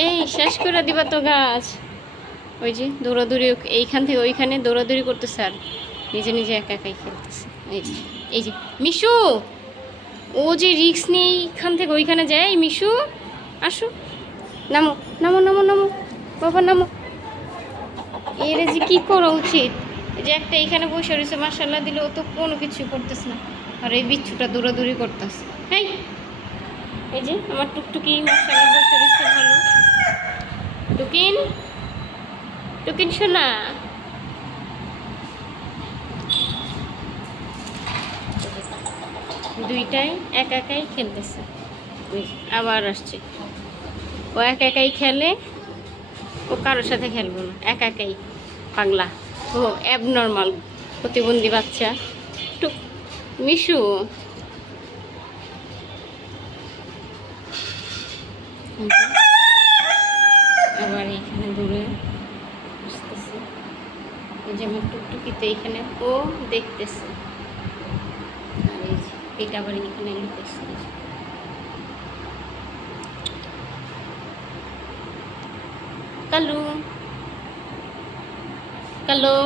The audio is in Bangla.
এই শেষ করে দিবা তো গাছ। ওই যে দৌড়াদৌড়ি এইখান থেকে ওইখানে দৌড়াদৌড়ি করতেছে আর নিজে নিজে একা একাই খেলতেছে। এই যে মিশু, ও যে রিক্স নিয়ে এইখান থেকে ওইখানে যায়। মিশু আসো, নামো নামো নামো নামো, বাবা নামো। এর যে কি করা উচিত? এই যে একটা এইখানে বসে রয়েছে, মার্শাল্লাহ দিলে ও তো কোনো কিছু করতেছে না, আর এই বিচ্ছুটা দৌড়াদৌড়ি করতেছে। হ্যাঁ, এই যে আমার টুকটুকি মার্শাল্লাহ বসে রয়েছে ভালো। টুকিন, টুকিন শোনা, দুইটাই একা একাই খেলতেছে। আবার আসছে, ও একা একাই খেলে, ও কারোর সাথে খেলবো না, একা একাই পাগলা। ও অ্যাবনর্মাল প্রতিবন্ধী বাচ্চা। টুক মিশু, আবার এখানে দূরে আসতেছে। এই যে আমার টুকটুকিতে এখানে ও দেখতেছে, আর এই যে এটা আবার এখানে লুকেছে। কালু, কালো।